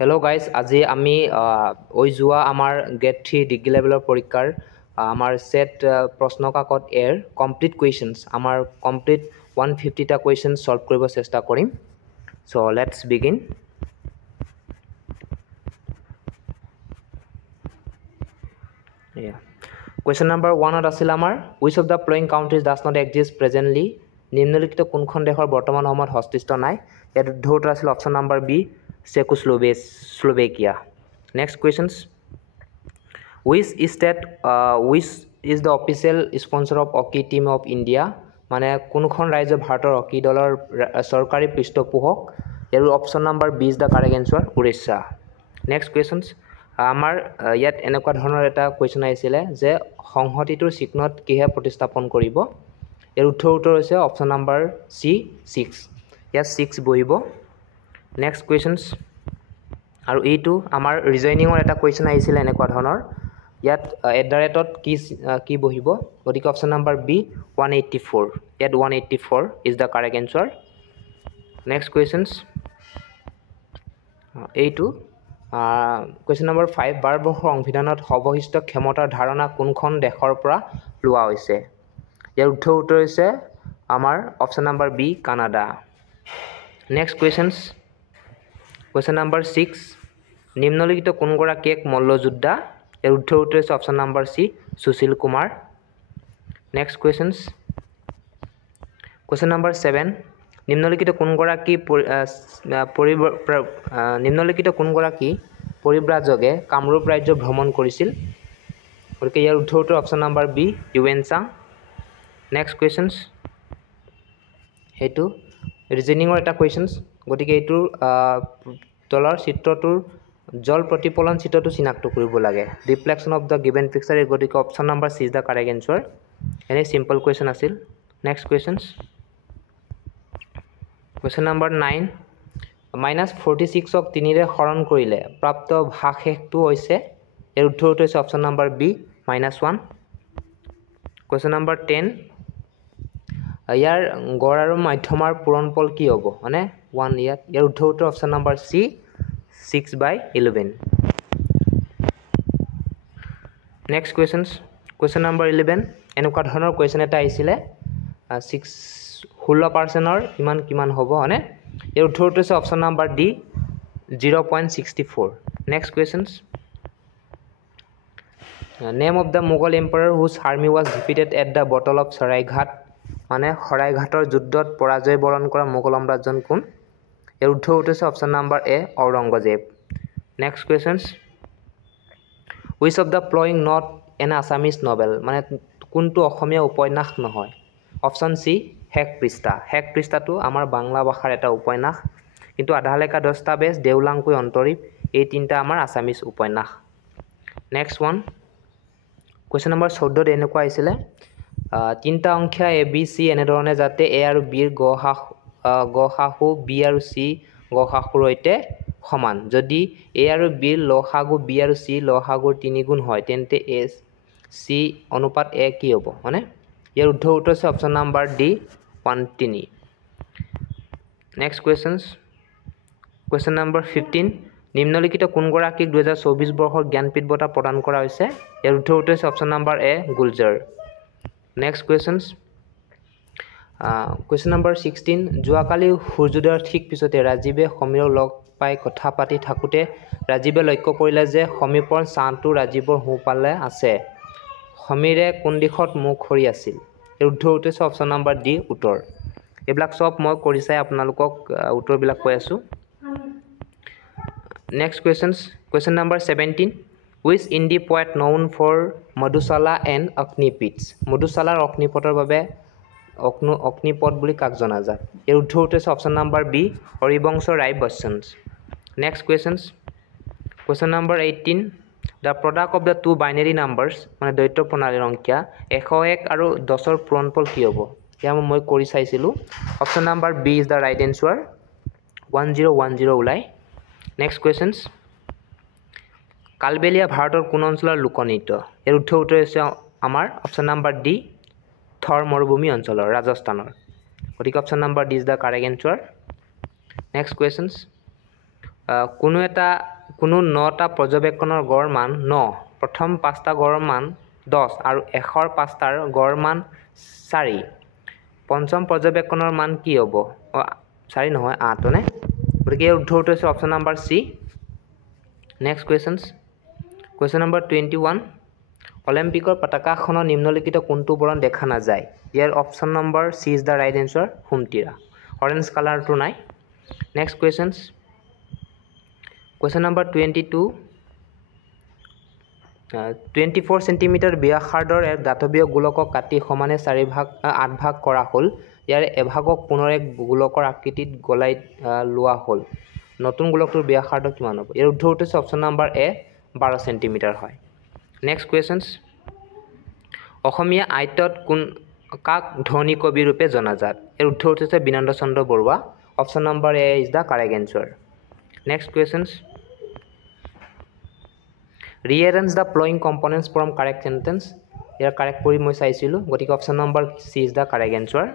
Hello guys, আজি আমি ওই যোৱা আমাৰ গেট 3 ডিগ্ৰী লেভেলৰ পৰীক্ষাৰ আমাৰ সেট প্ৰশ্ন কাকত এৰ কমপ্লিট কোৱেশ্চনছ আমাৰ কমপ্লিট 150 টা কোৱেশ্চন সলভ কৰিব চেষ্টা কৰিম so let's begin Question number 1 আছিল আমাৰ which of the following countries does not exist presently নিম্নলিখিত কোনখন দেশৰ বৰ্তমান সময়ত হস্তিষ্ঠ নাই ইয়াত ধৰটো আছিল option number B Slovakia. Next questions. Which is the official sponsor of hockey team of India? মানে কোনখন ৰাজ্য ভাৰতৰ হকি দলৰ সৰকাৰি পৃষ্ঠপোষক ইয়াৰ option number B is the correct answer Orissa next questions আমাৰ ইয়াত এনেকুৱা ধৰণৰ এটা কোৱেশ্চন আহিছিলে যে সংহতিটোৰ চিহ্নত কিহে প্ৰতিস্থাপন কৰিব ইয়াৰ উত্তৰ হৈছে অপচন নাম্বাৰ সি 6 ইয়াত 6 বহিব নেক্সট কোৱেশ্চনছ আৰু এইটো আমাৰ ৰিজনিংৰ এটা কোৱেশ্চন আহিছিল এনেকুৱা ধৰণৰ ইয়াত এট কি বহিব গতিকে অপচন নাম্বাৰ বি 184 ইয়াত 184 is the correct answer next questions এইটো কোৱেশ্চন নাম্বাৰ 5 ভাৰতবৰ্ষৰ সংবিধানত সৰ্বশিষ্ট ক্ষমতাৰ ধাৰণা কোনখন দেশৰ পৰা লোৱা হৈছে ইয়াৰ উত্তৰ হৈছে আমাৰ option number B Canada next questions Question number 6 নিম্নলিখিত কোনগৰাকী এক মল্লযোদ্ধা এৰ উত্তৰ হৈছে option number C Sushil Kumar next questions Question number 7 নিম্নলিখিত কোনগৰাকী পৰিব্ৰাজকে কামৰূপ ৰাজ্য ভ্ৰমণ কৰিছিল গতিকে ইয়াৰ উত্তৰটো অপশন নাম্বাৰ বি ইউএন চাং নেক্সট কোয়েশ্চনস হেতু ৰিজনিংৰ এটা কোৱেশ্চনছ গতিকে এইটো তলৰ চিত্ৰটোৰ জল প্ৰতিফলন চিত্ৰটো চিনাক্ত কৰিব লাগে reflection of the given picture গতিকে option number C is the correct answer এনে সিম্পল কোৱেশ্চন আছিল নেক্সট কোৱেশ্চনছ কোৱেশ্চন নাম্বাৰ 9 -46 ক 3 ৰে হৰণ কৰিলে প্ৰাপ্ত ভাগশেষটো হৈছে এৰ উত্তৰটো হৈছে option number B -1 question number 10 ইয়াৰ গড় আৰু মধ্যমাৰ পূৰণফল কি হ'ব মানে 1 ইয়াৰ উত্তৰটো অপচন নাম্বাৰ সি 6/11 নেক্সট কোৱেশ্চনছ কোৱেশ্চন নাম্বাৰ 11 এনেকুৱা ধৰণৰ কোৱেশ্চন এটা আহিছিলে 16% কিমান হ'ব মানে ইয়াৰ উত্তৰটো হৈছে option number D 0.64 next questions name of the Mughal emperor whose army was defeated at the battle of Saraighat মানে হৰাইঘাটৰ যুদ্ধত পৰাজয় বৰণ কৰা মোগল সম্ৰাজ্ঞন কোন এর উত্তর হৈছে option number A Aurangzeb next questions which of the following not an Assamese novel মানে কোনটো অসমীয়া উপন্যাস নহয় অপশন সি হেক পৃষ্ঠাটো আমাৰ বাংলা ভাষাৰ এটা উপন্যাস কিন্তু আধালেখা দস্তাবেজ দেউলাংকুই অন্তৰীপ এই তিনটা আমাৰ আসামিজ উপন্যাস নেক্সট ওয়ান কোয়েশ্চন নাম্বাৰ 14 এনেকুৱা আহিছিলে তিনটা অংখ্যা এ বি সি এনে ধৰণে যাতে এ আৰু বি ৰ গসাগু বি আৰু সি গসাগুৰ সৈতে সমান যদি এ আৰু বি ৰ লসাগু বি আৰু সি লসাগুৰ 3 গুণ হয় তেন্তে এ সি অনুপাত এ কি হ'ব মানে ইয়াৰ উত্তৰ হৈছে option number D 1/3 next question number 15 নিম্নলিখিত কোনগৰাকীক 2024 বৰ্ষৰ জ্ঞানপীঠ বঁটা প্ৰদান কৰা হৈছে ইয়াৰ উত্তৰ হৈছে অপচন নাম্বাৰ এ গুলজাৰ নেক্সট কোৱেশ্চন নাম্বাৰ 16 যোৱাকালি সূৰ্যোদয়ৰ ঠিক পিছতে ৰাজীৱে সমীৰক লগ পাই কথা পাতি থাকোতে ৰাজীৱে লক্ষ্য কৰিলে যে সমীপৰ চাঁটো ৰাজীৱৰ সোঁফালে আছে সমীৰে কোন দিশত মুখ কৰি আছিল এই উত্তৰ হৈছে অপচন নাম্বাৰ ডি উত্তৰ এইবিলাক সব মই কৰি চাই আপোনালোকক উত্তৰবিলাক কৈ আছো next question number 17 which indie poet known for Madhusala and Agnipeaths মধুশালাৰ অগ্নিপথৰ বাবে অগ্নিপথ বুলি কাক জনা যায় এর উত্তর হৈছে option number B Harivansh Rai Bachchan next question number 18 the product of the two binary numbers মানে দ্বৈত প্ৰণালীৰ সংখ্যা 101 আৰু 10 ৰ পূৰণফল কি হ'ব ইয়া মই কৰি চাইছিলো option number B is the right answer 1010 ওলাই নেক্সট কোয়েশ্চনস কালবেলিয়া ভাৰতৰ কোন অঞ্চলৰ লোকনৃত্য এৰ উত্তৰ হৈছে আমাৰ অপশন নাম্বাৰ ডি থৰ মৰুভূমি অঞ্চলৰ ৰাজস্থানৰ গতিকে option number D is the correct answer next questions কোনো 9টা পৰ্যবেক্ষণৰ গড় মান 9 প্ৰথম 5টা গড়ৰ মান 10 আৰু এখৰ 5টাৰ গড় মান 4 পঞ্চম পৰ্যবেক্ষণৰ মান কি হ'ব 4 নহয় 8 নে গতিকে উত্তৰটো হৈছে option number C next question number 21 অলিম্পিকৰ পতাকাখনৰ নিম্নলিখিত কোনটো বৰণ দেখা নাযায় ইয়াৰ option number C is the right answer হুমটিৰা অৰেঞ্জ কালাৰটো নাই নেক্সট কুৱেশ্যন নম্বৰ 22 24 সেন্টিমিটাৰ ব্যাসাৰ্ধৰ এক দাতৱীয় গোলকক কাটি সমানে 8 ভাগ কৰা হ'ল ইয়াৰ এভাগক পুনৰ এক গোলকৰ আকৃতিত গলাই লোৱা হ'ল নতুন গোলকটোৰ ব্যাসাৰ্ধ কিমান হ'ব ইয়াৰ উত্তৰটো হৈছে অপচন নম্বৰ এ 12 সেন্টিমিটাৰ হয় নেক্সট কুৱেশ্যনছ অসমীয়া আইতত কোন কাক ধনী কবি ৰূপে জনাজাত ইয়াৰ উত্তৰটো হৈছে Binanda Chandra Barua option number A is the correct answer next questions rearrange the following components from correct sentence ইয়াৰ কাৰেক্ট কৰি মই চাইছিলো গতিকে option number C is the correct answer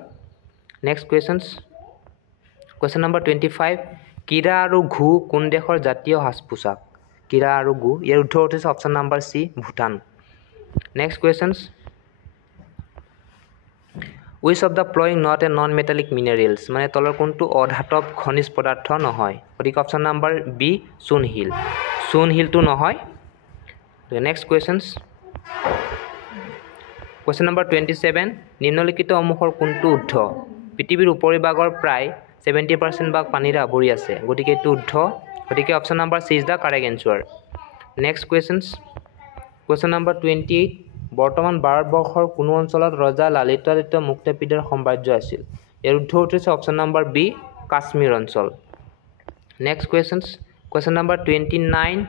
next question number 25 কিৰা আৰু ঘু কোন দেশৰ জাতীয় সাজ পোছাক কিৰা আৰু ঘু ইয়াৰ উত্তৰটো হৈছে option number C Bhutan next questions which of the following not a non metallic minerals মানে তলৰ কোনটো অধাতব খনিজ পদাৰ্থ নহয় গতিকে অপচন নম্বৰ বি চুনশিলটো নহয় The next questions. Question number 27. নিম্নলিখিত অমুখৰ কোনটো উদ্ধ পৃথিৱীৰ উপৰিভাগৰ প্ৰায় 70% ভাগ পানীৰে আৱৰি আছে গতিকে এইটো উদ্ধ গতিকে option number C is the correct answer next question number 28 বৰ্তমান ভাৰতবৰ্ষৰ কোনো অঞ্চলত ৰজা লালিতাদিত্য মুক্তাপিডৰ সাম্ৰাজ্য আছিল ইয়াৰ উত্তৰটো হৈছে অপচন নম্বৰ বি কাশ্মীৰ অঞ্চল next question number 29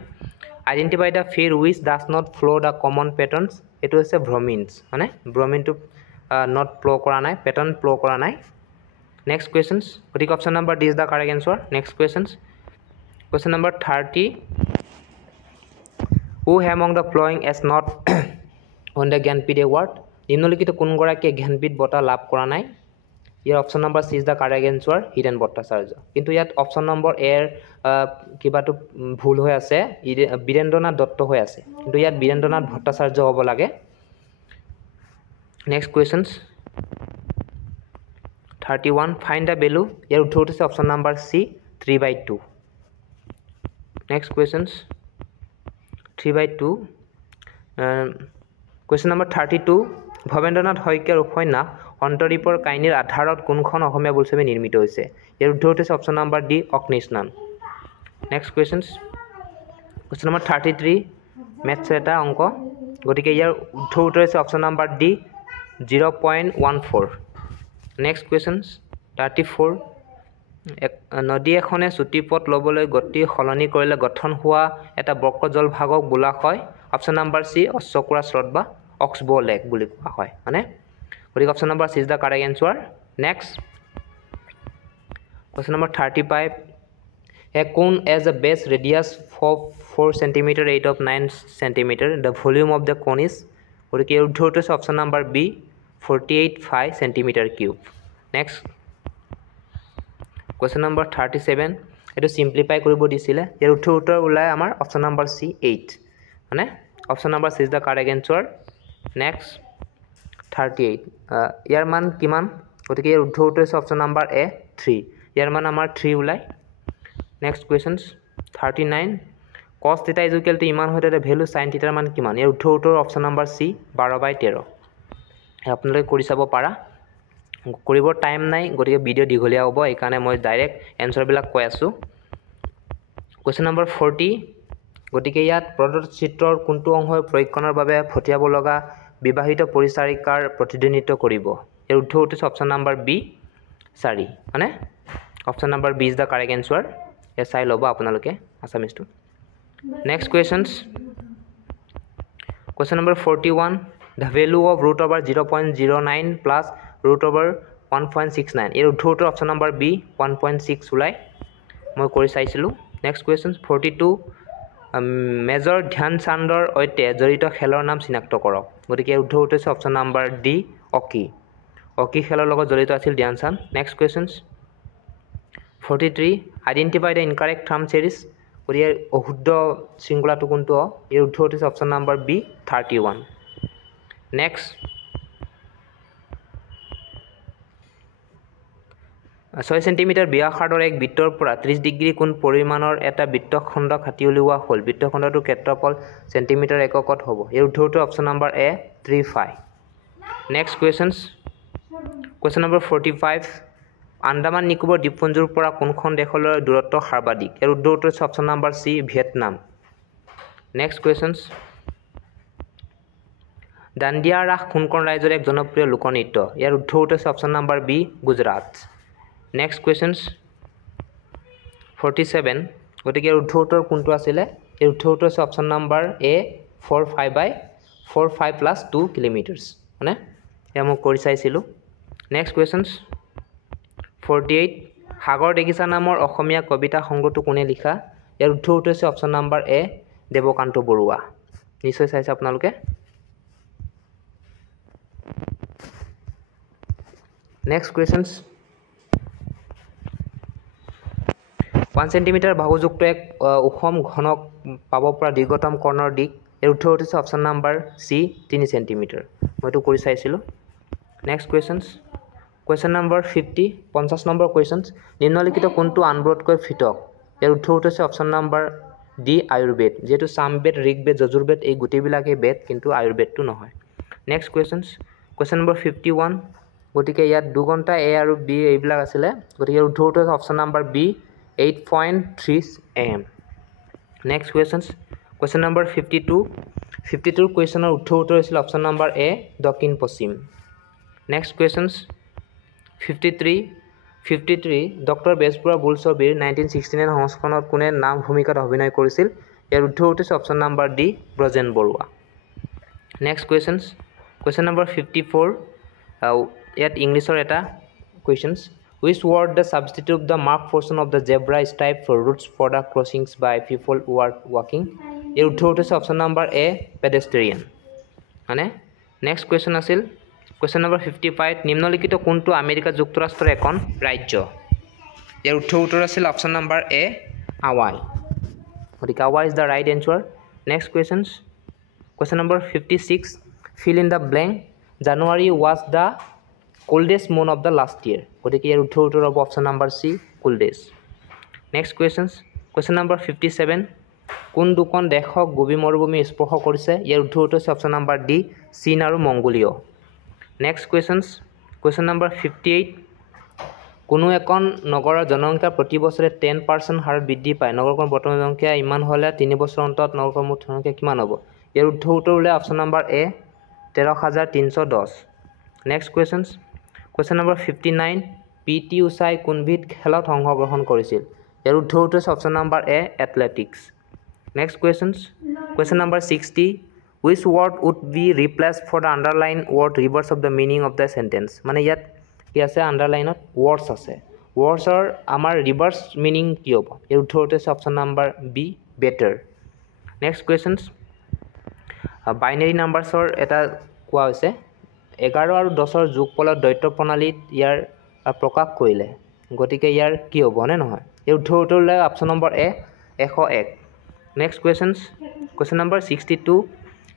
Identify the fear which does not flow the common patterns. It is a bromines. মানে bromine to not flow কৰা নাই pattern flow কৰা নাই. Next questions. গতিকে option number D is the correct answer. Next questions. Question number 30. Who among the following has not won the Gyanpid Award? নিম্নলিখিত কোন গৰাকীয়ে জ্ঞানপীঠ বঁটা লাভ কৰা নাই ইয়াৰ option number C is the correct answer Hiren Bhattacharya কিন্তু ইয়াত অপচন নম্বৰ এৰ কিবাটো ভুল হৈ আছে বীৰেন্দ্ৰনাথ দত্ত হৈ আছে কিন্তু ইয়াত বীৰেন্দ্ৰনাথ ভট্টাচাৰ্য হ'ব লাগে next questions 31 find the value ইয়াৰ উত্তৰটো হৈছে option number C 3/2 next questions 3/2 question number 32 Bhabendranath শইকীয়াৰ উপন্যাস অন্তৰীপৰ কাহিনীৰ আধাৰত কোনখন অসমীয়া বোলছবি নিৰ্মিত হৈছে ইয়াৰ উত্তৰটো হৈছে option number D Agnisnan next questions number 33 maths এটা অংক গতিকে ইয়াৰ উত্তৰ হৈছে option number D 0.14 next questions 34 নদী এখনে চুটিপথ ল'বলৈ গতি সলনি কৰিলে গঠন হোৱা এটা বক্ৰজল ভাগক বোলা হয় অপচন নম্বৰ সি অশ্বকুৰা স্ৰোত বা অক্সবো লেক বুলি কোৱা হয় মানে গতিকে option number C is the correct answer next question number 35 A cone has a base radius of 4 cm 8 of 9 cm the volume of the cone is গতিকে এই উত্তৰটো হৈছে option number B 48.5 cm3 next question number 37 এইটো simplify কৰিব দিছিলে ইয়াৰ উত্তৰ ওলাই আমাৰ অপচন নম্বৰ সি 8 মানে option number C is the correct answer next 38 ইয়াৰ মান কিমান গতিকে ইয়াৰ উত্তৰটো হৈছে অপচন নম্বৰ এ 3 ইয়াৰ মান আমাৰ 3 ওলাই নেক্সট কুৱেশ্যনছ 39 cos θ = ইমান হৈ থাকে ভ্যালু sin θ ৰ মান কিমান ইয়াৰ উত্তৰ অপচন নম্বৰ সি 12/13 আপোনালোকে কৰি চাব পাৰা কৰিব টাইম নাই গতিকে ভিডিও দীঘলীয়া হ'ব এই কাৰণে মই ডাইৰেক্ট এনসাৰ বিলাক কৈ আছো কুৱেশ্যন নম্বৰ 40 গতিকে ইয়াত প্ৰদত্ত চিত্ৰৰ কোনটো অংশই প্ৰশিক্ষণৰ বাবে ফটিয়াব লগা বিবাহিত পৰিচাৰিকাৰ প্ৰতিনিধিত্ব কৰিব ইয়াৰ উত্তৰ হৈছে অপচন নম্বৰ বি 4 মানে option number B is the correct answer চাই ল'ব আপোনালোকে আছামিজটো next questions question number 41 the value of √/0.09 plus √/1.69 ইয়াৰ উত্তৰটো অপচন নম্বৰ বি 1.6 ওলাই মই কৰি চাইছিলোঁ নেক্সট কুৱেশ্যন 42 মেজৰ ধ্যান চান্দৰ সৈতে জড়িত খেলৰ নাম চিনাক্ত কৰক গতিকে ইয়াৰ উত্তৰটো হৈছে অপচন নম্বৰ ডি হকী খেলৰ লগত জড়িত আছিল Dhyan Chand next questions 43 identify the incorrect term series গতিকে ইয়াৰ অশুদ্ধ শৃংখলাটো কোনটো ইয়াৰ উত্তৰ হৈছে option number B 31 next 6 centimetre ব্যাসাৰ্ধৰ এক বৃত্তৰ পৰা 30 ডিগ্ৰী কোণ পৰিমাণৰ এটা বৃত্তখণ্ড কাটি উলিওৱা হ'ল বৃত্তখণ্ডটোৰ ক্ষেত্ৰফল সেন্টিমিটাৰ এককত হ'ব ইয়াৰ উত্তৰটো option number A 35 next question number 45 Andaman Nicobar দ্বীপপুঞ্জৰ পৰা কোনখন দেশলৈ দূৰত্ব সৰ্বাধিক ইয়াৰ উত্তৰটো হৈছে option number C Vietnam next question Dandiya Raas কোনখন ৰাজ্যৰ এক জনপ্ৰিয় লোকনৃত্য ইয়াৰ উত্তৰটো হৈছে option number B Gujarat next question 47 গতিকে ইয়াৰ উত্তৰটো কোনটো আছিলে ইয়াৰ উত্তৰটো হৈছে অপশ্যন নাম্বাৰ এ 45 + 2 কিলোমিটাৰ মানে এয়া মই কৰি চাইছিলোঁ নেক্সট কুৱেশ্যন 48 সাগৰ দেখিছা নামৰ অসমীয়া কবিতা সংগ্ৰহটো কোনে লিখা ইয়াৰ উত্তৰটো হৈছে অপশ্যন নাম্বাৰ এ দেৱকান্ত বৰুৱা নিশ্চয় চাইছে আপোনালোকে নেক্সট কুৱেশ্যন 1 সেন্টিমিটাৰ বাহুযুক্ত এক উষম ঘনক পাব পৰা দীৰ্ঘতম কৰ্ণৰ দিক ইয়াৰ উত্তৰ হৈছে অপশ্যন নাম্বাৰ সি 3 সেন্টিমিটাৰ মইতো কৰি চাইছিলোঁ next question number 50 number question নিম্নলিখিত কোনটো আনবোৰতকৈ পৃথক ইয়াৰ উত্তৰ হৈছে অপশ্যন নাম্বাৰ ডি আয়ুৰ্বেদ যেহেতু সামবেদ ঋগবেদ যজুৰ্বেদ এই গোটেইবিলাকেই বেদ কিন্তু আয়ুৰ্বেদটো নহয় নেক্সট কুৱেশ্যন নম্বৰ 51 গতিকে ইয়াত 2 ঘণ্টা এ আৰু বি এইবিলাক আছিলে গতিকে ইয়াৰ উত্তৰটো হৈছে option number B 8.3 am next question number 52 কুৱেশ্যনৰ উত্তৰ হৈছিল অপশ্যন নাম্বাৰ এ দক্ষিণ পশ্চিম নেক্সট কুৱেশ্যন 53 ডক্টৰ বেজবৰুৱা বোলছবিৰ 1969 সংস্কৰণত কোনে নাম ভূমিকাত অভিনয় কৰিছিল ইয়াৰ উত্তৰ হৈছে option number D Brajen Baruah next question number 54 ইয়াত ইংলিছৰ এটা questions which word the substitute of the marked portion of the zebra stripe for routes for the crossings by people who are walking ইয়াৰ উত্তৰ হৈছে অপশ্যন নাম্বাৰ এ পেডেষ্ট্ৰিয়ান মানে next question আছিল question number 55 নিম্নলিখিত কোনটো America যুক্তৰাষ্ট্ৰৰ এখন ৰাজ্য ইয়াৰ উত্তৰ আছিল অপশ্যন নাম্বাৰ এ হাৱাই গতিকে Hawaii is the right answer next question number 56 fill in the blank January was the coldest month of the last year গতিকে ইয়াৰ উত্তৰ হ'ব অপশ্যন নাম্বাৰ সি coldest নেক্সট কুৱেশ্যন নম্বৰ 57 কোন দুখন দেশক Gobi মৰুভূমি স্পৰ্শ কৰিছে ইয়াৰ উত্তৰ হৈছে অপশ্যন নাম্বাৰ ডি চীন আৰু মংগোলিয়া নেক্সট কুৱেশ্যন নম্বৰ 58 কোনো এখন নগৰৰ জনসংখ্যা প্ৰতি বছৰে 10% হাৰত বৃদ্ধি পায় নগৰখনৰ বৰ্তমান জনসংখ্যা ইমান হ'লে 3 বছৰ অন্তত নগৰখনৰ মুঠ জনসংখ্যা কিমান হ'ব ইয়াৰ উত্তৰ হ'লে অপশ্যন নাম্বাৰ এ 13,310 নেক্সট কুৱেশ্যন নম্বৰ 59 পি.টি. উষাই কোনবিধ খেলত অংশগ্ৰহণ কৰিছিল ইয়াৰ উত্তৰ হৈছে option number A athletics next question number 60 which word would be replaced for the underline word reverse of the meaning of the sentence মানে ইয়াত কি আছে আন্ডাৰলাইনত words আছে wordsৰ আমাৰ ৰিভাৰ্স মিনিং কি হ'ব ইয়াৰ উত্তৰ হৈছে option number B better next question binary নাম্বাৰছৰ এটা কোৱা হৈছে 11 আৰু 10ৰ যোগফলৰ দ্বৈত প্ৰণালীত ইয়াৰ প্ৰকাশ কৰিলে গতিকে ইয়াৰ কি হ'ব নে নহয় এই উত্তৰটোলৈ অপশ্যন নম্বৰ এ 101 নেক্সট কুৱেশ্যন নম্বৰ 62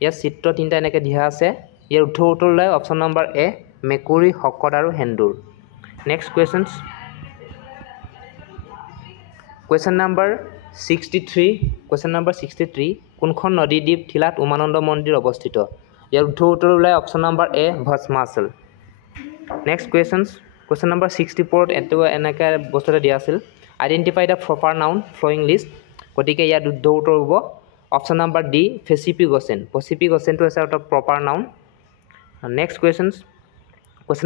ইয়াৰ চিত্ৰ তিনিটা এনেকৈ দিয়া আছে ইয়াৰ উত্তৰটোলৈ অপশ্যন নম্বৰ এ মেকুৰী শকত আৰু হেন্দুৰ নেক্সট কুৱেশ্যন নম্বৰ 63 কোনখন নদী দ্বীপ থিলাত উমানন্দ মন্দিৰ অৱস্থিত ইয়াৰ উত্তৰটোলৈ অপশ্যন নম্বৰ এ ভস্মাচল নেক্সট কুৱেশ্যন নম্বৰ 64 এইটো এনেকৈ বস্তু এটা দিয়া আছিল identify the proper noun flowing list গতিকে ইয়াত উত্তৰ হ'ব অপশ্যন নম্বৰ ডি পচিফিক অ'চেনটো হৈছে এটা proper noun next question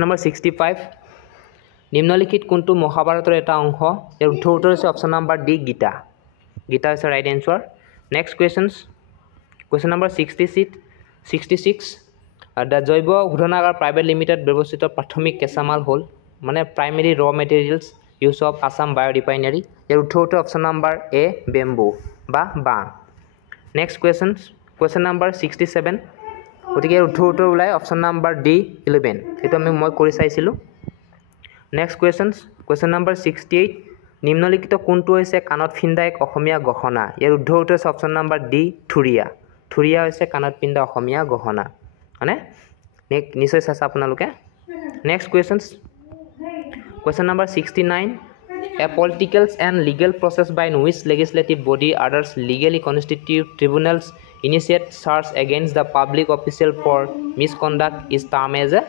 number 65 নিম্নলিখিত কোনটো মহাভাৰতৰ এটা অংশ ইয়াৰ উত্তৰ হৈছে অপশ্যন নম্বৰ ডি গীতা হৈছে right answer next question number 66 the জৈৱ শোধনাগাৰ প্ৰাইভেট লিমিটেড ব্যৱস্থিত প্ৰাথমিক কেঁচামাল হ'ল মানে প্ৰাইমেৰী ৰ মেটেৰিয়েলছ ইউজ অফ আছাম বায়' ৰিফাইনাৰী ইয়াৰ উত্তৰটো অপশ্যন নম্বৰ এ বেম্বু বা বাঁহ নেক্সট কুৱেশ্যন নম্বৰ 67 গতিকে ইয়াৰ উত্তৰটো ওলাই অপশ্যন নম্বৰ ডি 11 এইটো মই কৰি চাইছিলোঁ নেক্সট কুৱেশ্যন নম্বৰ 68 নিম্নলিখিত কোনটো হৈছে কাণত পিন্ধা এক অসমীয়া গহনা ইয়াৰ উত্তৰ হৈছে অপচন নাম্বাৰ ডি থুৰিয়া থুৰিয়া হৈছে কাণত পিন্ধা অসমীয়া গহনা মানে নিশ্চয় চাইছে আপোনালোকে next question number 69 a political and legal process by which legislative body others legally constitute tribunals initiate search against the public official for misconduct is termed as a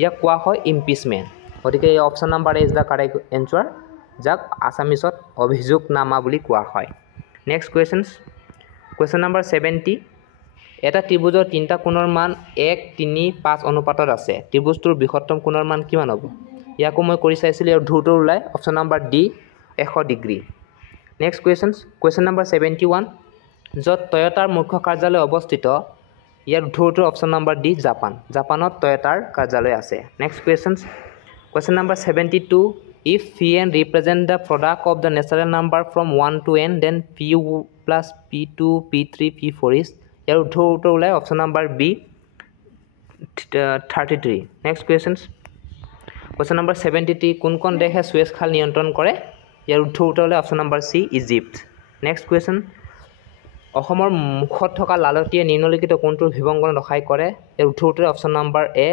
ইয়াক কোৱা হয় impeachment গতিকে এই option number is the correct answer যাক আসামিছত অভিযোগনামা বুলি কোৱা হয় নেক্সট question number 70 এটা ত্ৰিভুজৰ তিনিটা কোণৰ মান 1 3 5 অনুপাতত আছে ত্ৰিভুজটোৰ বৃহত্তম কোণৰ মান কিমান হ'ব ইয়াকো মই কৰি চাইছিলো আৰু ধুটো ওলাই option number D 100 degree next question number 71 য'ত টয়োটাৰ মুখ্য কাৰ্যালয় অৱস্থিত ইয়াৰ ধুটো অপচন নাম্বাৰ ডি জাপানত টয়োটাৰ কাৰ্যালয় আছে next question number 72 if pn represent the product of the natural number from 1 to n then pu plus p2 p3 p4 is ইয়াৰ ধুটো ওলাই option number B 33 next question number 73 কোন দেশে Suez খাল নিয়ন্ত্ৰণ কৰে ইয়াৰ উত্তৰ হ'লে অপচন নাম্বাৰ সি ইজিপ্ট নেক্সট question অসমৰ মুখত থকা লালটিয়ে নিম্নলিখিত কোনটোৰ বিভংগন ৰখাই কৰে ইয়াৰ উত্তৰ অপচন নাম্বাৰ এ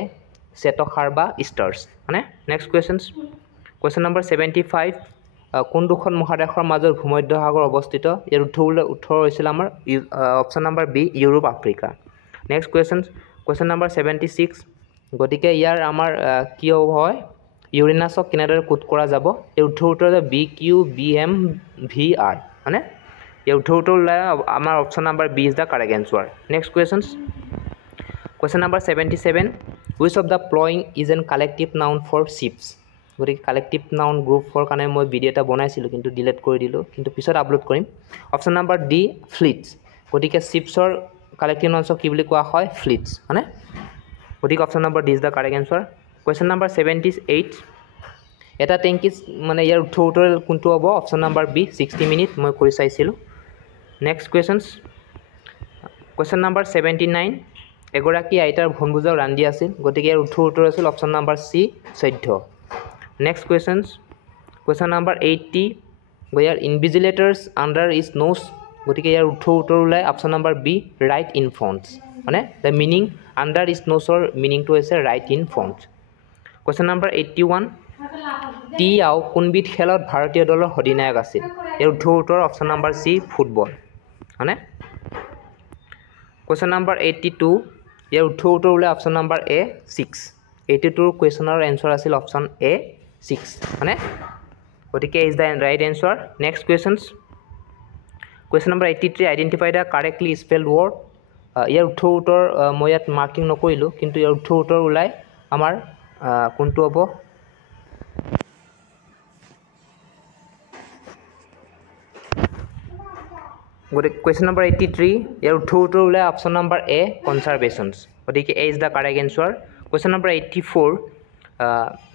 চেতখাৰ বা ষ্টাৰ্ছ মানে নেক্সট question number 75 কোন দুখন মহাদেশৰ মাজত ভূমধ্য সাগৰ অৱস্থিত ইয়াৰ উত্তৰ হৈছিল আমাৰ option number B Europe Africa next question number 76 গতিকে ইয়াৰ আমাৰ কি হয় ইউৰেনাছক কেনেদৰে কোড কৰা যাব এই উত্তৰ B Q B M V R মানে এই উত্তৰ আমাৰ option number B is the correct answer next question number 77 which of the following is an collective noun for ships গতিকে কালেক্টিভ নাউন গ্ৰুপ ফৰ কাৰণে মই ভিডিও এটা বনাইছিলো কিন্তু ডিলিট কৰি দিলো কিন্তু পিছত আপলোড কৰিম অপচন নাম্বাৰ ডি ফ্লিটছ গতিকে শিপছৰ কালেক্টিভ নাউনছক কি বুলি কোৱা হয় ফ্লিটছ মানে গতিকে option number D is the correct answer question number 78 এটা টেংকি মানে ইয়াৰ উত্তৰ কোনটো হ'ব অপচন নাম্বাৰ বি 60 মিনিট মই কৰি চাইছিলো নেক্সট question number 79 এগৰাকী আইতাৰ ভনভোজৰ ৰান্ধি আছিল গতিকে ইয়াৰ উত্তৰ আছিল option number C 14 next question number 80 where invigilators under is nose গতিকে ইয়াৰ উত্তৰ ওলাই option number B right in front মানে the meaning under is nose or meaning to is right in front question number 81 T Ao কোনবিধ খেলত ভাৰতীয় দলৰ অধিনায়ক আছিল ইয়াৰ উত্তৰ অপচন নাম্বাৰ সি ফুটবল মানে question number 82 ইয়াৰ উত্তৰ ওলাই অপচন নাম্বাৰ এ 6 82 কুৱেশ্যনৰ এনসাৰ আছিল অপচন এ 6 মানে গতিকে is the right answer next question number 83 identify the correctly spelled word ইয়াৰ উত্তৰ মই ইয়াত মাৰ্কিং নকৰিলো কিন্তু ইয়াৰ উত্তৰ ওলাই আমাৰ কোনটো হ'ব গতিকে question number 83 ইয়াৰ উত্তৰ ওলাই অপচন নাম্বাৰ এ কনজাৰভেশ্যনছ গতিকে A is the correct answer question number 84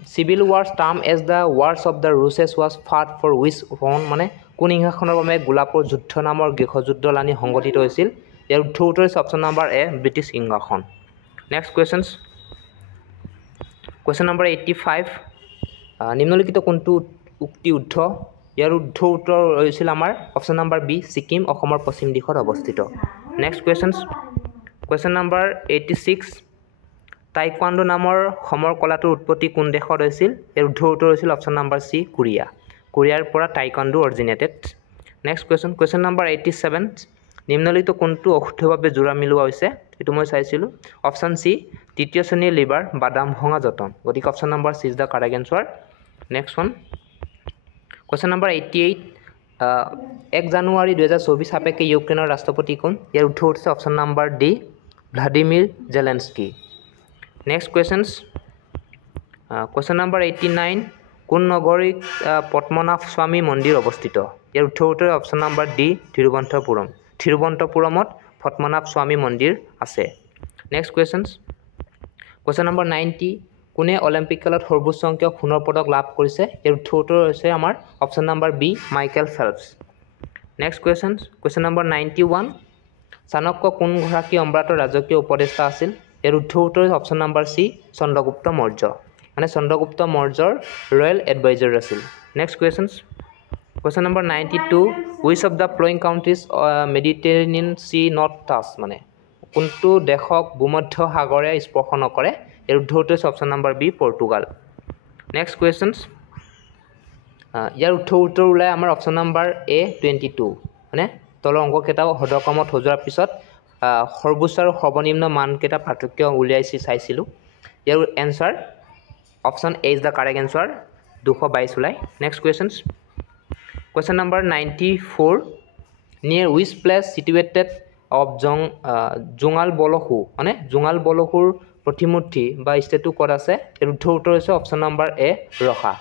civil wars term as the wars of the Roses was fought for which won মানে কোন সিংহাসনৰ বাবে গোলাপৰ যুদ্ধ নামৰ গৃহযুদ্ধ লানি সংগঠিত হৈছিল ইয়াৰ উত্তৰ হৈছে অপচন নাম্বাৰ এ ব্ৰিটিছ সিংহাসন নেক্সট question number 85 নিম্নলিখিত কোনটো উক্তি উদ্ধ ইয়াৰ উত্তৰ হৈছিল আমাৰ অপচন নাম্বাৰ বি সিকিম অসমৰ পশ্চিম দিশত অৱস্থিত নেক্সট question number 86 টাইকোৱাণ্ডো নামৰ সমৰ কলাটোৰ উৎপত্তি কোন দেশত হৈছিল ইয়াৰ উত্তৰ হৈছিল অপচন নাম্বাৰ সি কোৰিয়াৰ পৰা taekwondo originated next question number 87 নিম্নলিখিত কোনটো অশুদ্ধভাৱে জোৰা মিলোৱা হৈছে এটো মই চাইছিলো অপচন সি তৃতীয় শ্ৰেণীৰ লিভাৰ বাদাম ভঙা যতন গতিকে option number C is the correct answer next question number 88 1 জানুৱাৰী 2024 সাপেক্ষে ইউক্ৰেইনৰ ৰাষ্ট্ৰপতি কোন ইয়াৰ উত্তৰ হৈছে option number D Vladimir Zelensky next question number 89 কোন নগৰীত পদ্মনাভ স্বামী মন্দিৰ অৱস্থিত ইয়াৰ উত্তৰ অপচন নাম্বাৰ ডি থিৰুৱন্তপুৰমত পদ্মনাভ স্বামী মন্দিৰ আছে নেক্সট question number 90 কোনে অলিম্পিক খেলত সৰ্বোচ্চ সংখ্যক সোণৰ পদক লাভ কৰিছে ইয়াৰ উত্তৰ হৈছে আমাৰ option number B Michael Phelps next question number 91 Chanakya কোন গৰাকী সম্ৰাটৰ ৰাজকীয় উপদেষ্টা আছিল ইয়াৰ উত্তৰ option number C Chandragupta Maurya মানে চন্দ্ৰগুপ্ত মৌৰ্যৰ ৰয়েল এডভাইজাৰ আছিল next Question number 92. Which of the following countries Mediterranean Sea not touch? মানে কোনটো দেশক ভূমধ্য সাগৰে স্পৰ্শ নকৰে? এৰ উত্তৰ হচ্ছে option number B Portugal. Next questions ইয়াৰ উত্তৰ ওলাই আমাৰ অপশন নাম্বাৰ এ 22 মানে তলৰ অংককেইটা হ্ৰদক্ৰমত সজোৱাৰ পিছত সৰ্বোচ্চ আৰু সৰ্বনিম্ন মানকেইটা পাৰ্থক্য উলিয়াইছি চাইছিলোঁ। ইয়াৰ answer option A is the correct answer 222 ওলাই। Next questions question number 94 near which place situated of Jongal Balahu মানে জোঙাল বলসুৰ প্ৰতিমূৰ্তি বা ষ্টেটু ক'ত আছে? এৰ উত্তৰ হৈছে অপশন নাম্বাৰ এ ৰখা।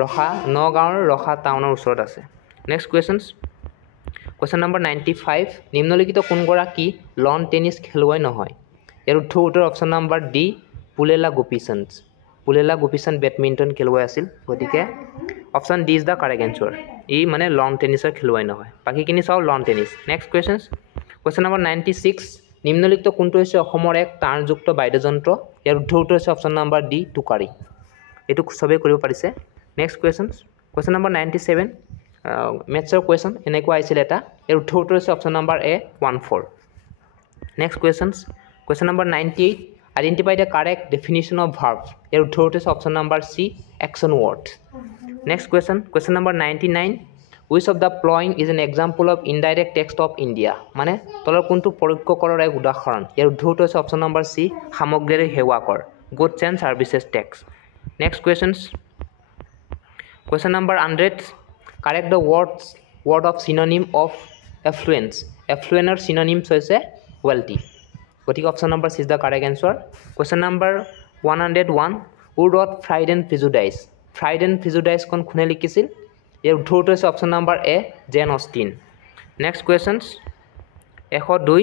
ৰখা নগাঁৱৰ ৰখা টাউনৰ ওচৰত আছে। নেক্সট কোয়েশ্চনস question number 95 নিম্নলিখিত কোনগৰাকী লন টেনিছ খেলুৱৈ নহয়? এৰ উত্তৰ option number D Pullela Gopichand. Pullela Gopichand badminton খেলুৱৈ আছিল, গতিকে option D is the correct answer. ই মানে লন টেনিসৰ খেলুৱৈ নহয়, বাকীখিনি চাও lawn tennis. Next questions question number 96 নিম্নলিখিত কোনটো হৈছে অসমৰ এক তাঁৰযুক্ত বাদ্যযন্ত্ৰ? ইয়াৰ উত্তৰটো হৈছে অপশন নাম্বাৰ ডি টুকাৰী। এটো সবে কৰিব পাৰিছে। নেক্সট কোয়েশ্চনস question number 97 ম্যাথছৰ কোয়েশ্চন এনেকুৱা আহিছিল এটা, ইয়াৰ উত্তৰটো হৈছে option number A 14। Next questions question number 98 identify the correct definition of verb. ইয়াৰ উত্তৰটো হৈছে option number C action word. Next question number 99 which of the following is an example of indirect text of India? মানে তলৰ কোনটো পৰোক্ষ কৰৰ এক উদাহৰণ? ইয়াৰ উত্তৰটো হৈছে অপশন নাম্বাৰ সি সামগ্ৰীৰ সেৱা কৰ goods and services tax. Next question number 100 correct the word of synonym of affluence. affluenceৰ synonyms হৈছে wealthy, গতিকে option number C is the correct answer. question number 101 who wrote Pride and Prejudice? Pride and Prejudice কোন কোনে লিখিছিল? ইয়াৰ উত্তৰটো হৈছে option number এ জেন Austin. Next questions 102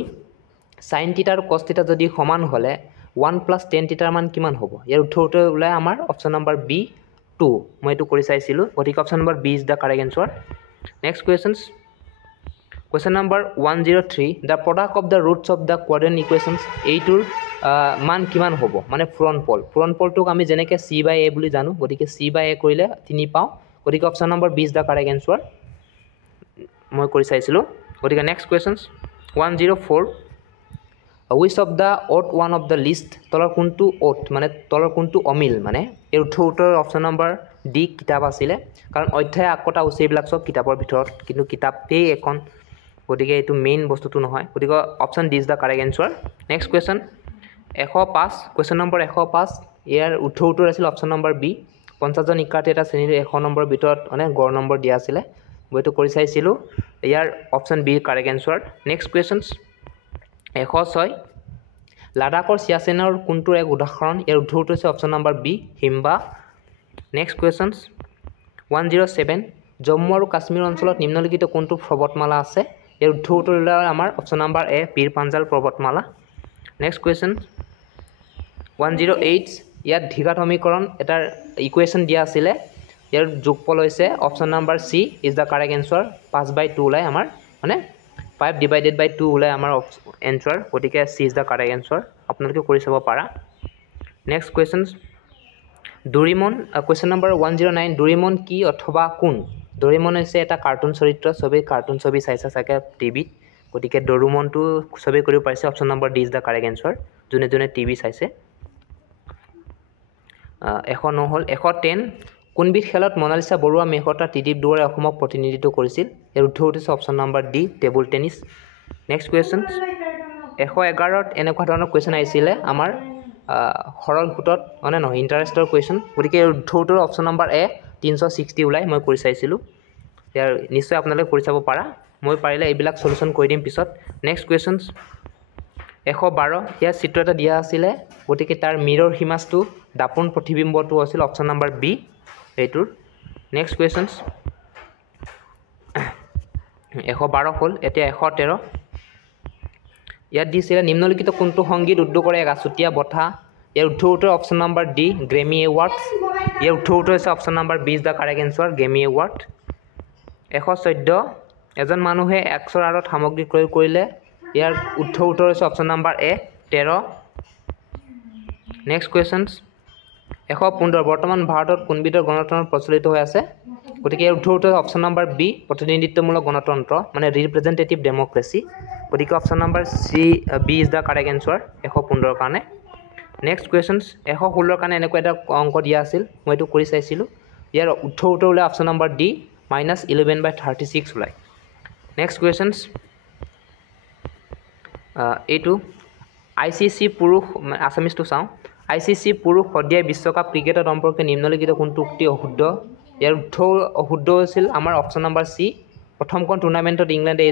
sin θ আৰু cos θ যদি সমান হলে 1 + tan θ মান কিমান হ'ব? ইয়াৰ উত্তৰটো ওলাই আমাৰ অপশন নাম্বাৰ বি 2। মই এটো কৰি চাইছিলো, গতিকে option number B is the correct answer. Next questions question number 103 the product of the roots of the quadrant equations এইটোৰ মান কিমান হ'ব? মানে পূৰণফলটোক আমি যেনেকৈ c/a বুলি জানো, গতিকে c/a কৰিলে 3 পাওঁ, গতিকে option number B is the correct answer. মই কৰি চাইছিলো, গতিকে next questions 104 which of the odd one of the list তলৰ কোনটো odd মানে তলৰ কোনটো অমিল? মানে এৰ উত্তৰ অপশন নাম্বাৰ ডি কিতাপ আছিলে, কাৰণ অধ্যায় আকটা উচিবিলাক সব কিতাপৰ ভিতৰত, কিন্তু কিতাপেই এখন, গতিকে এইটো মেইন বস্তুটো নহয়, গতিকে option D is the correct answer. Next question 105 question number 105 ইয়াৰ উত্তৰ আছিল অপশন নাম্বাৰ বি 50 জন শিক্ষাৰ্থী এটা শ্ৰেণীৰ 100 নম্বৰৰ ভিতৰত মানে গড় নম্বৰ দিয়া আছিলে, বইটো কৰি চাইছিলো, ইয়াৰ option B correct answer. Next questions 106 লাডাখৰ চিয়াচেনৰ কোনটোৰ এক উদাহৰণ? ইয়াৰ উত্তৰটো হৈছে অপশন নাম্বাৰ বি হিমবা। নেক্সট কোয়েশ্চনস 107 জম্মু আৰু কাশ্মীৰ অঞ্চলত নিম্নলিখিত কোনটো পৰ্বতমালা আছে? ইয়াৰ উত্তৰটো আমাৰ option number A Pir Panjal পৰ্বতমালা। নেক্সট কোয়েশ্চন 108 ইয়াত দ্বিঘাত সমীকৰণ এটাৰ ইকুৱেশ্যন দিয়া আছিলে, ইয়াৰ যোগফল হৈছে option number C is the correct answer 5/2 ওলাই আমাৰ, মানে 5/2 ওলাই আমাৰ এনসাৰ, গতিকে C is the correct answer, আপোনালোকে কৰি চাব পাৰা। Next question Doraemon question number 109 Doraemon কি অথবা কোন? ডোৰিমন হৈছে এটা কাৰ্টুন চৰিত্ৰ, সবেই কাৰ্টুন ছবি চাইছে চাগে টিভিত, গতিকে ডোৰিমনটো সবেই কৰিব পাৰিছে, option number D is the correct answer যোনে যোনে টিভি চাইছে। 109 হ'ল 110 কোনবিধ খেলত মনালিসা বৰুৱা মেহতা ত্ৰিদীপ দুৱৰাই অসমক প্ৰতিনিধিত্ব কৰিছিল? ইয়াৰ উত্তৰ হৈছে option number D table tennis. Next question 111 এনেকুৱা ধৰণৰ কোয়েশ্চন আহিছিলে আমাৰ সৰল ফুটত, মানে নহয় ইণ্টাৰেষ্টৰ কোয়েশ্চন, গতিকে ইয়াৰ উত্তৰটো অপশন নাম্বাৰ এ 360 ওলাই, মই কৰি চাইছিলোঁ, ইয়াৰ নিশ্চয় আপোনালোকে কৰি চাব পাৰা, মই পাৰিলে এইবিলাক সলিউশন কৰি দিম পিছত। নেক্সট কোয়েশ্চন 112 ইয়াৰ চিত্ৰ এটা দিয়া আছিলে, গতিকে তাৰ মিৰৰ হিমাজটো দাপোন প্ৰতিবিম্বটো আছিল অপশন নাম্বাৰ বি এইটোৰ। নেক্সট কোয়েশ্চন 112 হ'ল, এতিয়া 113 ইয়াত দিছিলে নিম্নলিখিত কোনটো সংগীত উদ্যোগৰ এক আছুতীয়া বঁটা? ইয়াৰ উত্তৰটো option number D Grammy awards, ইয়াৰ উত্তৰটো হৈছে option number B is the correct answer Grammy award. 114 এজন মানুহে 100 আৰত সামগ্ৰী ক্ৰয় কৰিলে, ইয়াৰ উত্তৰ হৈছে অপশন নাম্বাৰ এ 13। নেক্সট কোয়েশ্চন 115 বৰ্তমান ভাৰতত কোনবিধৰ গণতন্ত্ৰ প্ৰচলিত হৈ আছে? গতিকে ইয়াৰ উত্তৰ উত্তৰ অপশ্যন নম্বৰ বি প্ৰতিনিধিত্বমূলক গণতন্ত্ৰ মানে ৰিপ্ৰেজেণ্টেটিভ ডেম'ক্ৰেচি গতিকে option number C B is the correct answer 115 কাৰণে নেক্সট কুৱেশ্যনছ 116 কাৰণে এনেকুৱা এটা অংক দিয়া আছিল মই এইটো কৰি চাইছিলোঁ ইয়াৰ উত্তৰ ওলাই অপশ্যন নম্বৰ ডি -11/36 ওলাই নেক্সট কুৱেশ্যনছ এইটো ICC পুৰুষ আছামিজটো চাওঁ ICC পুৰুষ সদিয়া বিশ্বকাপ ক্ৰিকেটৰ সম্পৰ্কে নিম্নলিখিত কোনটো উক্তি অশুদ্ধ ইয়াৰ উত্তৰ অশুদ্ধ হৈছিল আমাৰ অপশ্যন নম্বৰ চি প্ৰথমখন টুৰ্ণামেণ্টত ইংলেণ্ডে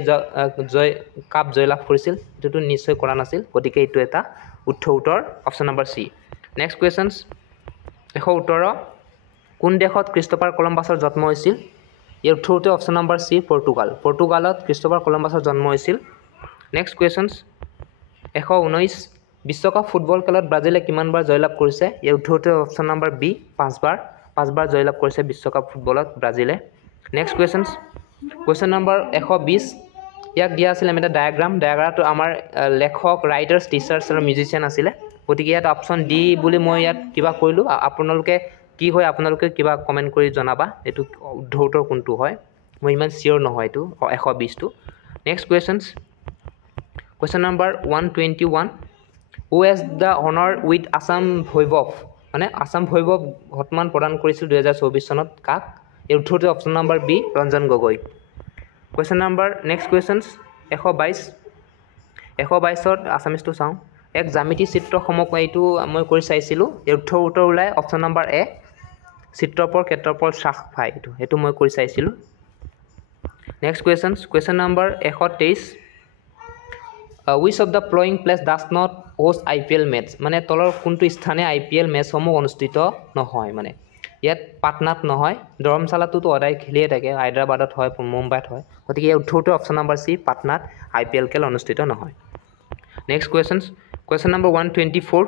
কাপ জয়লাভ কৰিছিল এইটো নিশ্চয় কৰা নাছিল গতিকে এইটো এটা উত্তৰ option number C next questions 117 কোন দেশত ক্ৰিষ্টফাৰ কলম্বাছৰ জন্ম হৈছিল ইয়াৰ উত্তৰ অপশ্যন নম্বৰ চি পৰ্তুগালত ক্ৰিষ্টফাৰ কলম্বাছৰ জন্ম হৈছিল নেক্সট কুৱেশ্যনছ 119 বিশ্বকাপ ফুটবল খেলত ব্ৰাজিলে কিমানবাৰ জয়লাভ কৰিছে ইয়াৰ উত্তৰ অপশ্যন নম্বৰ বি 5বাৰ জয়লাভ কৰিছে বিশ্বকাপ ফুটবলত ব্ৰাজিলে নেক্সট কুৱেশ্যনছ কুৱেশ্যন নম্বৰ 120 ইয়াক দিয়া আছিল এটা ডায়াগ্ৰামটো আমাৰ লেখক ৰাইটাৰ্ছ টিচাৰ্ছ আৰু মিউজিচিয়ান আছিলে গতিকে ইয়াত অপশ্যন ডি বুলি মই ইয়াত কিবা কৰিলোঁ আপোনালোকে কি হয় আপোনালোকে কিবা কমেণ্ট কৰি জনাবা এইটো উত্তৰ কোনটো হয় মই ইমান চিয়'ৰ নহয় এইটো 120টো next questions question number 121 who has the honour with Assam Vaibhav মানে আছাম ভৈভৱ সন্মান প্ৰদান কৰিছিল 2024 চনত কাক এই উত্তৰটো option number B Ranjan Gogoi question number next questions 122ত আছামিজটো চাওঁ এক জ্যামিতি চিত্ৰ এইটো মই কৰি চাইছিলোঁ এই উত্তৰ ওলাই অপশ্যন নম্বৰ এ চিত্ৰপৰ ক্ষেত্ৰফল হ্ৰাস পায় এইটো মই কৰি চাইছিলোঁ next question number 123 which of the following place does not host IPL match মানে তলৰ কোনটো স্থানে IPL মেচসমূহ অনুষ্ঠিত নহয় মানে ইয়াত পাটনাত নহয় ধৰমশালাটোতো সদায় খেলিয়ে থাকে হায়দৰাবাদত হয় মুম্বাইত হয় গতিকে এই উত্তৰটো অপশ্যন নম্বৰ চি পাটনাত IPL খেল অনুষ্ঠিত নহয় next question number 124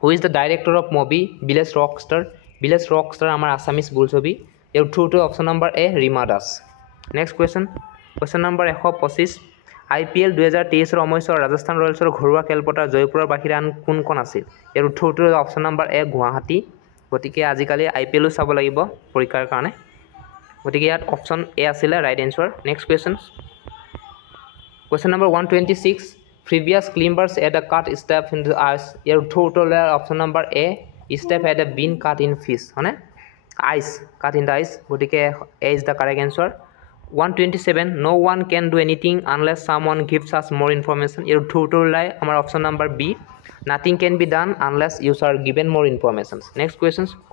who is the director of movie village rockstar আমাৰ আছামিজ বোলছবি এই উত্তৰটো option number A Rima Das next question number 125 IPL 2023 সময়ছোৱাত ৰাজস্থান ৰয়েলছৰ ঘৰুৱা খেলপথাৰ জয়পুৰৰ বাহিৰে আন কোনখন আছিল ইয়াৰ উত্তৰটো অপশ্যন নম্বৰ এ গুৱাহাটী গতিকে আজিকালি IPLও চাব লাগিব পৰীক্ষাৰ কাৰণে গতিকে ইয়াত অপশ্যন এ আছিলে right answer next question number 126 previous climbers had a cut step in the ice ইয়াৰ উত্তৰ option number A step had been cut in fish হয়নে ice cut in the ice গতিকে A is the correct answer 127 no one can do anything unless someone gives us more information ইয়াৰ উত্তৰ ওলাই আমাৰ option number B nothing can be done unless you are given more information next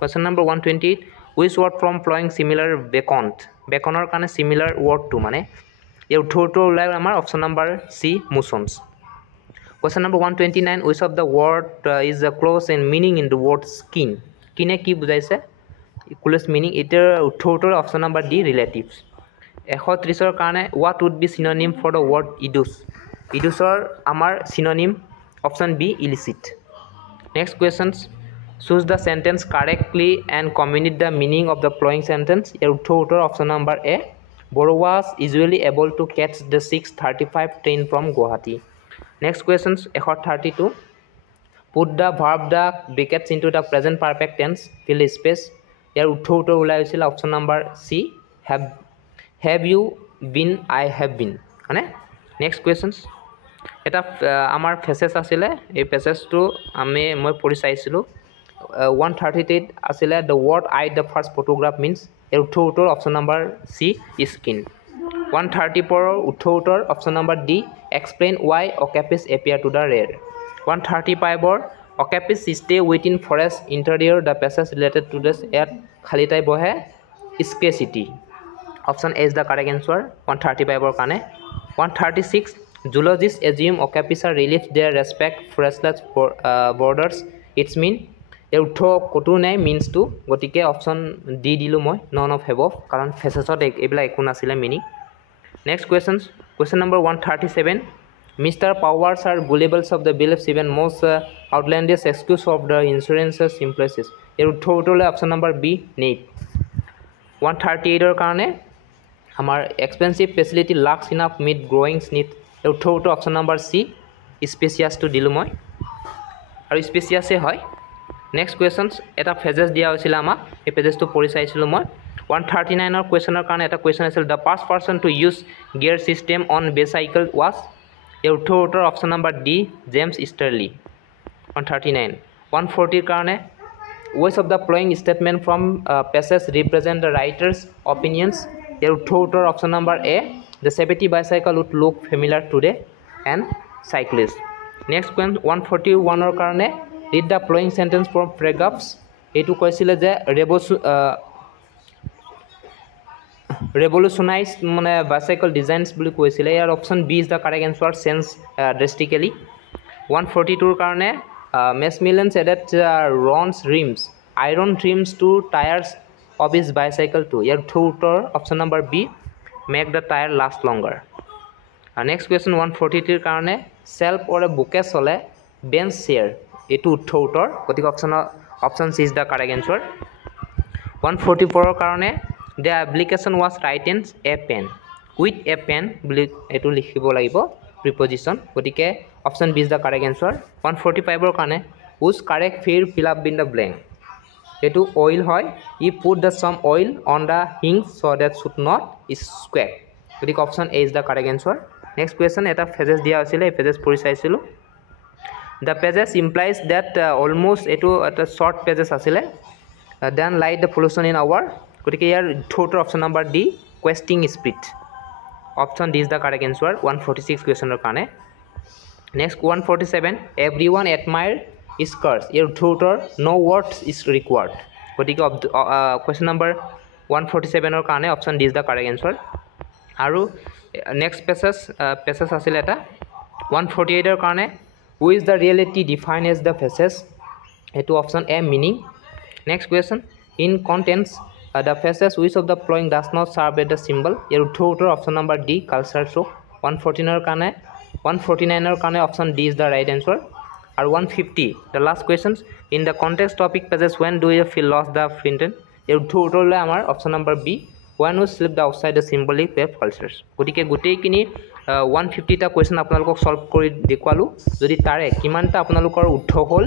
question number 128 which word from flowing similar beconৰ কাৰণে similar word to মানে ইয়াৰ উত্তৰ ওলাই আমাৰ option number C motions question number 129 which of the word is close in meaning in the word skin কিনে কি বুজাইছে close meaning এটাৰ উত্তৰ অপশ্যন নম্বৰ ডি relatives 130ৰ কাৰণে what would be synonym for the word idusৰ আমাৰ synonym option B illicit next questions choose the sentence correctly and communicate the meaning of the following sentence your utter option number A Boro was usually able to catch the 6:35 train from Guwahati next questions 132 put the verb the brackets into the present perfect tense fill the space your utter ulai hoisil option number C have you been I have been hane next questions এটা আমাৰ faces আছিলে এই ফেসেসটো মই পঢ়ি চাইছিলো 138 আছিলে the word I the first photograph means এর উত্তৰ অপশন নাম্বাৰ সি skin 134 উত্তৰ option number D explain why okapis appear to the rear 135 or okapis stay within forest interior the passage related to this at khalitai bohe scarcity option A is the correct answer 135 or kane 136 zoologists assume okapis are relieve their respect forestless borders its mean এর উত্তৰ কতো নাই means to গতিকে option D দিলো মই none of above কাৰণ ফেসেছত এইবিলাক একো নাছিলে meaning next question number 137 Mr. Powers are gullibles of the beliefs even most outlandish excuse of the insurances implies এর উত্তৰ অপশন নাম্বাৰ বি নেট 138 এৰ কাৰণে আমাৰ expensive facility lacks enough meet growing need এৰ উত্তৰ অপশন নাম্বাৰ সি স্পেচিয়াস টু দিলো মই আৰু স্পেচিয়াসে হয় নেক্সট কুৱেশ্যনছ এটা ফেজেছ দিয়া হৈছিল আমাক এই পেজেছটো পঢ়ি চাইছিলোঁ মই 139 কুৱেশ্যনৰ কাৰণে এটা কুৱেশ্যন আছিল the first person to use gear system on bicycle was ইয়াৰ উত্তৰ option number D James Starley 139 140 কাৰণে which of the following statement from passage represent the writer's opinions ইয়াৰ উত্তৰ option number A the safety bicycle would look familiar today and cyclist next question 141 ৰ কাৰণে read the following sentence from paragraphs এইটো কৈছিলে যে revolutionize মানে bicycle designs বুলি কৈছিলে ইয়াৰ option B is the correct answer sense drastically 142 ৰ কাৰণে Macmillan added Ron's rims iron trims to tires of his bicycle too ইয়াৰ উত্তৰ option number B make the tire last longer next question 143 ৰ কাৰণে self or a bouquet চলে bench chair এইটো উত্তৰ গতিকে option C is the correct answer 144 ৰ কাৰণে the application was written a pen with a pen বুলি এটো লিখিব লাগিব preposition গতিকে option B is the correct answer 145 ৰ কাৰণে whose correct fill up in the blank এটো oil হয় ই put the some oil on the hinge so that should not squeak গতিকে option A is the correct answer next question এটা phrases দিয়া আছিল এই phrases পঢ়ি চাইছিলো the pages implies that almost এটো এটা short pages আছিল then light the pollution in our গতিকে ইয়াৰ total option number D questing speed option D is the correct answer 146 question ৰ কাৰণে next 147 everyone admire is curse year total no words is required গতিকে question number 147 ৰ কাৰণে option D is the correct answer আৰু next passage আছিল এটা 148 ৰ কাৰণে who is the reality defined as the faces এটো option A meaning next question in contents the faces which of the following does not serve as the symbol ইয়াৰ উত্তৰ option number D culture show 149 ৰ কাৰণে option D is the right answer আৰু 150 the last questions in the context topic pages when do you feel lost the printed ইয়াৰ উত্তৰলৈ আমাৰ option number B when we slip outside the symbolic wave cultures গতিকে গোটেইখিনি 150 টা question আপোনালোকক solve কৰি দেখুৱালো যদি তাৰে কিমানটা আপোনালোকৰ উত্তৰ হ'ল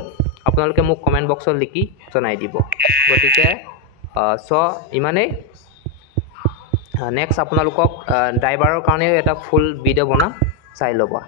আপোনালোকে মোক কমেন্ট বক্সত লিখি জনাই দিব গতিকে সো ইমানে নেক্সট আপোনালোকক ড্ৰাইভাৰৰ কাৰণে এটা ফুল ভিডিও বনাম চাই ল'বা